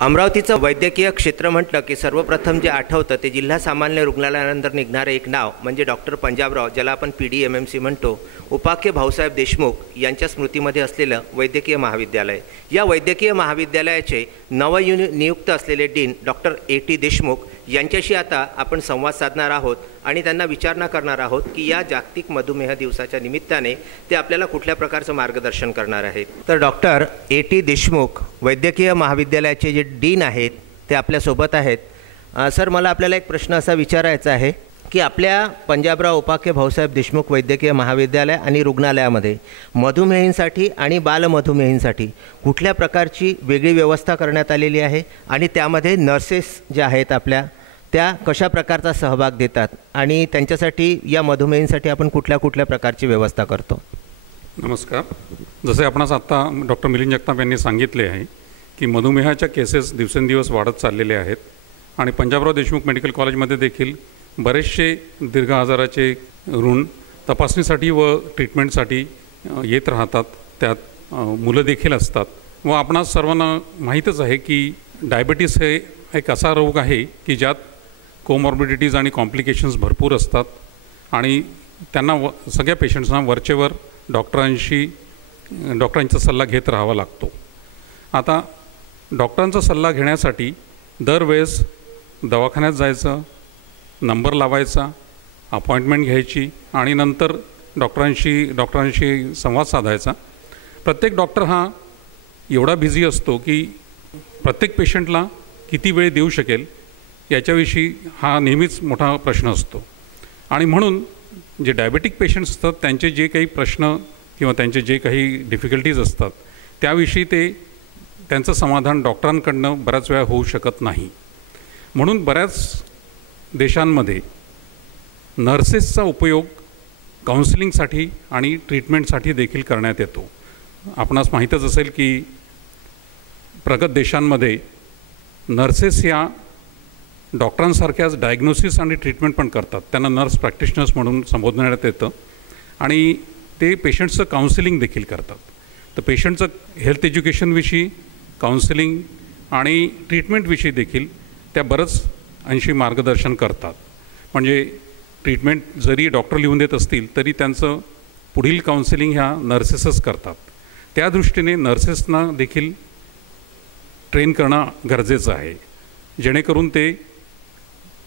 अमरावतीचं वैद्यकीय क्षेत्र म्हटलं की सर्वप्रथम जे आठवतं ते जिल्हा सामान्य रुग्णालयानंतर निघणारं एक नाव म्हणजे डॉक्टर पंजाबराव, ज्याला आपण PDMMC म्हणतो, उपाख्य भाऊसाहेब देशमुख यांच्या स्मृतीमध्ये असलेलं वैद्यकीय महाविद्यालय। या वैद्यकीय महाविद्यालयाचे नवनियुक्त असलेले डीन डॉक्टर AT देशमुख यांच्याशी आता आपण संवाद साधणार आहोत आणि त्यांना विचारणा करणार आहोत की या जागतिक मधुमेह दिवसाच्या निमित्ताने ते आपल्याला कुठल्या प्रकारचं मार्गदर्शन करणार आहेत। तर डॉक्टर AT देशमुख वैद्यकीय महाविद्यालयाचे जे डीन आहेत ते आपल्यासोबत आहेत। सर, मला आपल्याला एक प्रश्न असा विचारायचा आहे की आपल्या पंजाबराव उपाख्य भाऊसाहेब देशमुख वैद्यकीय महाविद्यालय आणि रुग्णालयामध्ये मधुमेहींसाठी आणि बालमधुमेहींसाठी कुठल्या प्रकारची वेगळी व्यवस्था करण्यात आलेली आहे आणि त्यामध्ये नर्सेस ज्या आहेत आपल्या त्या कशा प्रकारचा सहभाग देतात आणि त्यांच्यासाठी या मधुमेहींसाठी आपण कुठल्या प्रकारची व्यवस्था करतो? नमस्कार. जसे आपणास आत्ता डॉक्टर मिलिंद जगताप यांनी सांगितले आहे की मधुमेहाच्या केसेस दिवसेंदिवस वाढत चाललेले आहेत आणि पंजाबराव देशमुख मेडिकल कॉलेजमध्ये देखील बरेचसे दीर्घ आजाराचे रुग्ण तपासणीसाठी व ट्रीटमेंटसाठी येत राहतात। त्यात मुलं देखील असतात व आपणास सर्वांना माहीतच आहे की डायबिटीस हे एक असा रोग आहे की ज्यात कोमॉर्बिडिटीज आणि कॉम्प्लिकेशन्स भरपूर असतात आणि त्यांना सगळ्या पेशंट्सना वरचेवर डॉक्टरांचा सल्ला घेत राहावा लागतो। आता डॉक्टरांचा सल्ला घेण्यासाठी दरवेळेस दवाखान्यात जायचं, नंबर लावायचा, अपॉइंटमेंट घ्यायची आणि नंतर डॉक्टरांशी संवाद साधायचा। प्रत्येक डॉक्टर हा एवढा बिझी असतो की प्रत्येक पेशंटला किती वेळ देऊ शकेल याच्याविषयी हा नेहमीच मोठा प्रश्न असतो आणि म्हणून जे डायबेटिक पेशंट्स असतात त्यांचे जे काही प्रश्न किंवा त्यांचे जे काही डिफिकल्टीज असतात त्याविषयी त्यांचं समाधान डॉक्टरांकडनं बऱ्याच वेळा होऊ शकत नाही। म्हणून बऱ्याच देशांमध्ये नर्सेसचा उपयोग काउन्सिलिंगसाठी आणि ट्रीटमेंटसाठी देखील करण्यात येतो। आपणास माहीतच असेल की प्रगत देशांमध्ये नर्सेस या डॉक्टरांसारख्याच डायग्नोसिस आणि ट्रीटमेंट पण करतात। त्यांना नर्स प्रॅक्टिशनर्स म्हणून संबोधण्यात येतं आणि ते पेशंट्सचं काउन्सिलिंग देखील करतात। तर पेशंटचं हेल्थ एज्युकेशनविषयी, काउन्सिलिंग आणि ट्रीटमेंटविषयी देखील त्या बरंच अंशी मार्गदर्शन करतात। म्हणजे ट्रीटमेंट जरी डॉक्टर लिहून देत असतील तरी त्यांचं पुढील काउन्सिलिंग ह्या नर्सेसच करतात। त्या दृष्टीने नर्सेसना देखील ट्रेन करणं गरजेचं आहे जेणेकरून ते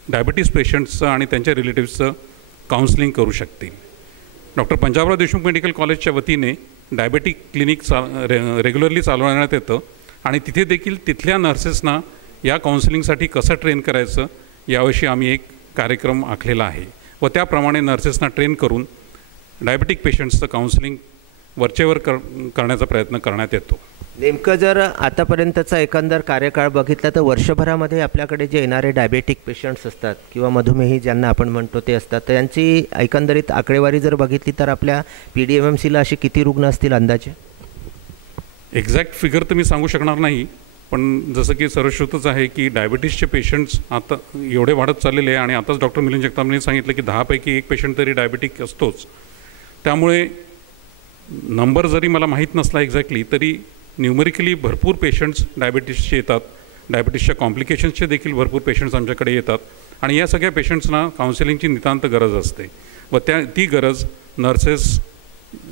डायबिटीस पेशंट्सचं आणि त्यांच्या रिलेटिव्सचं काउन्सिलिंग करू शकतील। डॉक्टर पंजाबराव देशमुख मेडिकल कॉलेजच्या वतीने डायबेटिक क्लिनिक रेग्युलरली चालवण्यात येतं आणि तिथे देखील तिथल्या नर्सेसना या काउन्सिलिंगसाठी कसं ट्रेन करायचं याविषयी आम्ही एक कार्यक्रम आखलेला आहे व त्याप्रमाणे नर्सेसना ट्रेन करून डायबेटिक पेशंट्सचं काउन्सिलिंग वरचेवर करण्याचा प्रयत्न करण्यात येतो। नेमकं जर आतापर्यंतचा एकंदर कार्यकाळ बघितला तर वर्षभरामध्ये आपल्याकडे जे येणारे डायबेटिक पेशंट्स असतात किंवा मधुमेही ज्यांना आपण म्हणतो ते असतात, तर यांची एकंदरीत आकडेवारी जर बघितली तर आपल्या PDMMCला असे किती रुग्ण असतील अंदाजे? एक्झॅक्ट फिगर तर मी सांगू शकणार नाही, पण जसं की सर्वश्रुतच आहे की डायबिटीसचे पेशंट्स आता एवढे वाढत चाललेले आहे आणि आताच डॉक्टर मिलिंद जगतापने सांगितलं की 10 पैकी 1 पेशंट तरी डायबिटिक असतोच। त्यामुळे नंबर जरी मला माहीत नसला एक्झॅक्टली तरी न्यूमरिकली भरपूर पेशंट्स डायबिटीसचे येतात। डायबिटीसच्या कॉम्प्लिकेशन्सचे देखील भरपूर पेशंट्स आमच्याकडे येतात आणि या सगळ्या पेशंट्सना काउन्सिलिंगची नितांत गरज असते व ती गरज नर्सेस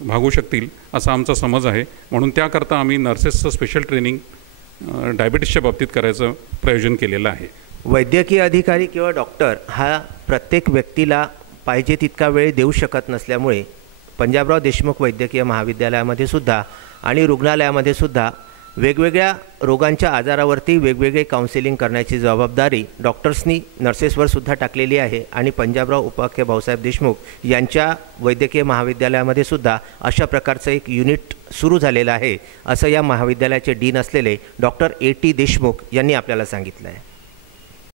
भागू शकतील असा आमचा समज आहे। म्हणून त्याकरता आम्ही नर्सेसचं स्पेशल ट्रेनिंग डायबिटीसच्या बाबतीत करायचं प्रयोजन केलेलं आहे। वैद्यकीय अधिकारी किंवा डॉक्टर हा प्रत्येक व्यक्तीला पाहिजे तितका वेळ देऊ शकत नसल्यामुळे पंजाबराव देशमुख वैद्यकीय महाविद्यालयामध्ये सुद्धा आणि रुग्णालयामध्ये सुद्धा वेगवेगळ्या रोगांच्या आजारावरती वेगवेगळे काउन्सिलिंग करण्याची जबाबदारी डॉक्टर्सनी नर्सेसवर सुद्धा टाकलेली आहे आणि पंजाबराव उपाख्य भाऊसाहेब देशमुख यांच्या वैद्यकीय महाविद्यालयामध्ये सुद्धा अशा प्रकारचं एक युनिट सुरू झालेलं आहे असं या महाविद्यालयाचे डीन असलेले डॉक्टर AT देशमुख यांनी आपल्याला सांगितलं आहे।